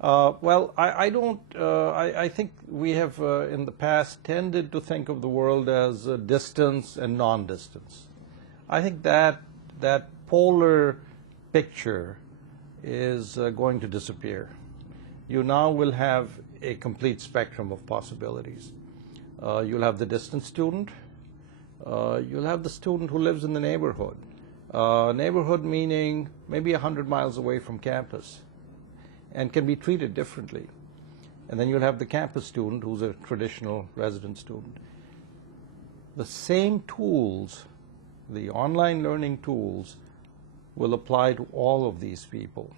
Well, I don't. I think we have in the past tended to think of the world as distance and non-distance. I think that polar picture is going to disappear. You now will have a complete spectrum of possibilities. You'll have the distant student. You'll have the student who lives in the neighborhood. Neighborhood meaning maybe 100 miles away from campus, and can be treated differently. And then you'll have the campus student who's a traditional resident student. The same tools, the online learning tools, will apply to all of these people.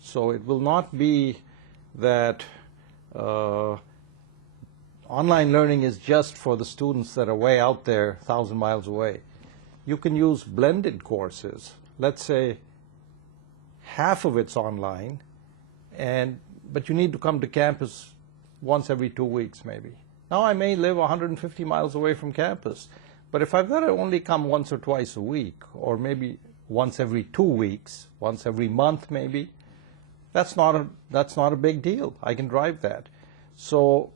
So it will not be that online learning is just for the students that are way out there, 1,000 miles away. You can use blended courses. Let's say half of it's online, but you need to come to campus once every 2 weeks maybe. Now I may live 150 miles away from campus, but if I've got to only come once or twice a week, or maybe once every 2 weeks, once every month maybe, that's not a big deal. I can drive that. So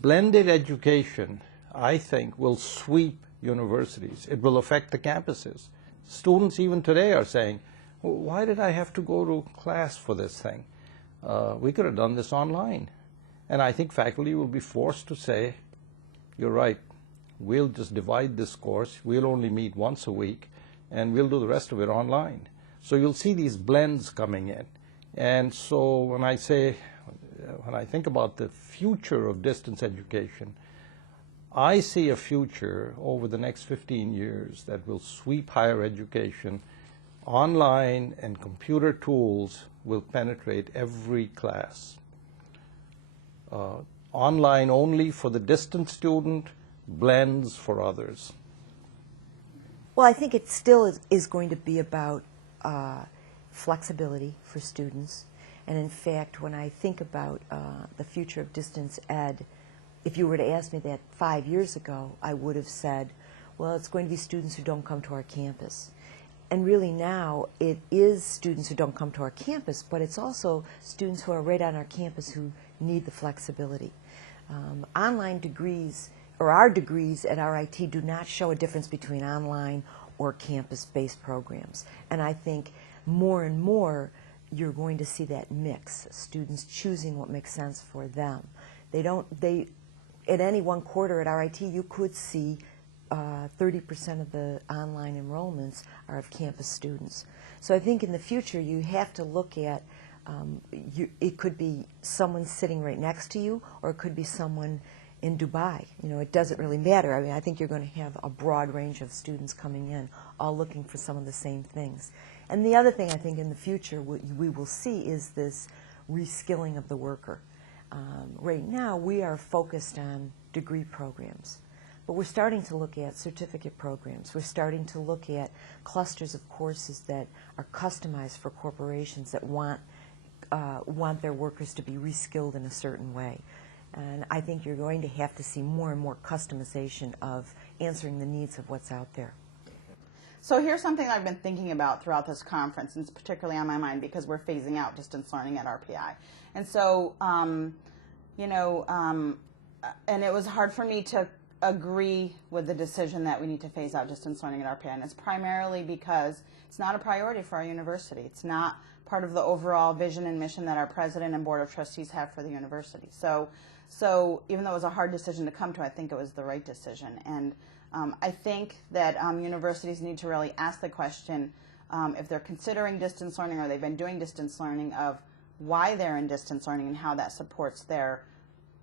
blended education, I think, will sweep universities. It will affect the campuses. Students even today are saying, well, why did I have to go to class for this thing? We could have done this online. And I think faculty will be forced to say, you're right, we'll just divide this course, we'll only meet once a week, and we'll do the rest of it online. So you'll see these blends coming in. And so when I think about the future of distance education, I see a future over the next 15 years that will sweep higher education. Online and computer tools will penetrate every class. Online only for the distant student, blends for others. Well, I think it still is going to be about flexibility for students. And in fact, when I think about the future of distance ed, if you were to ask me that 5 years ago, I would have said, well, it's going to be students who don't come to our campus. And really now, it is students who don't come to our campus, but it's also students who are right on our campus who need the flexibility. Online degrees, or our degrees at RIT, do not show a difference between online or campus-based programs. And I think more and more, you're going to see that mix, students choosing what makes sense for them. At any one quarter at RIT, you could see 30% of the online enrollments are of campus students. So I think in the future, you have to look at, it could be someone sitting right next to you, or it could be someone in Dubai. You know, it doesn't really matter. I mean, I think you're going to have a broad range of students coming in, all looking for some of the same things. And the other thing I think in the future we will see is this reskilling of the worker. Right now, we are focused on degree programs, but we're starting to look at certificate programs. We're starting to look at clusters of courses that are customized for corporations that want their workers to be reskilled in a certain way. And I think you're going to have to see more and more customization of answering the needs of what's out there. So here's something I've been thinking about throughout this conference, and it's particularly on my mind because we're phasing out distance learning at RPI. And so, and it was hard for me to agree with the decision that we need to phase out distance learning at RPI, and it's primarily because it's not a priority for our university. It's not part of the overall vision and mission that our president and board of trustees have for the university. So even though it was a hard decision to come to, I think it was the right decision. And I think that universities need to really ask the question, if they're considering distance learning or they've been doing distance learning, of why they're in distance learning and how that supports their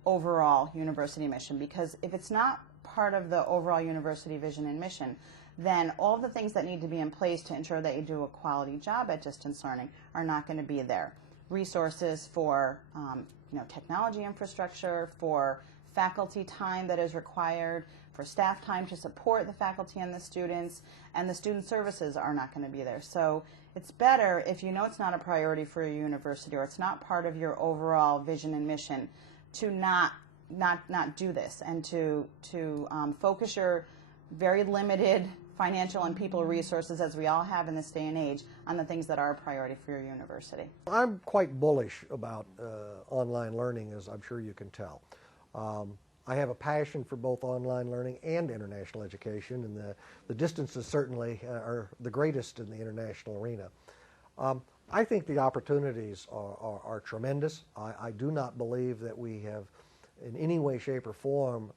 overall university mission. Because if it's not part of the overall university vision and mission, then all the things that need to be in place to ensure that you do a quality job at distance learning are not going to be there. Resources for technology infrastructure, for faculty time that is required, for staff time to support the faculty and the students, and the student services are not going to be there. So it's better, if you know it's not a priority for your university or it's not part of your overall vision and mission, to not do this and to focus your very limited financial and people resources, as we all have in this day and age, on the things that are a priority for your university. I'm quite bullish about online learning, as I'm sure you can tell. I have a passion for both online learning and international education, and the distances certainly are the greatest in the international arena. I think the opportunities are tremendous. I do not believe that we have in any way, shape, or form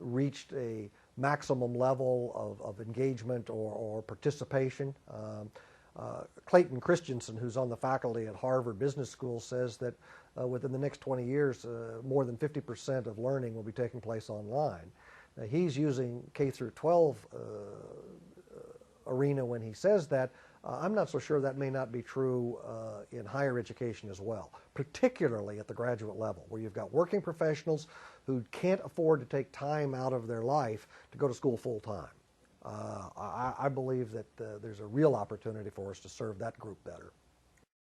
reached a maximum level of engagement or participation. Clayton Christensen, who's on the faculty at Harvard Business School, says that within the next 20 years, more than 50% of learning will be taking place online. Now, he's using K through 12 arena when he says that. I'm not so sure that may not be true in higher education as well, particularly at the graduate level, where you've got working professionals who can't afford to take time out of their life to go to school full time. I believe that there's a real opportunity for us to serve that group better.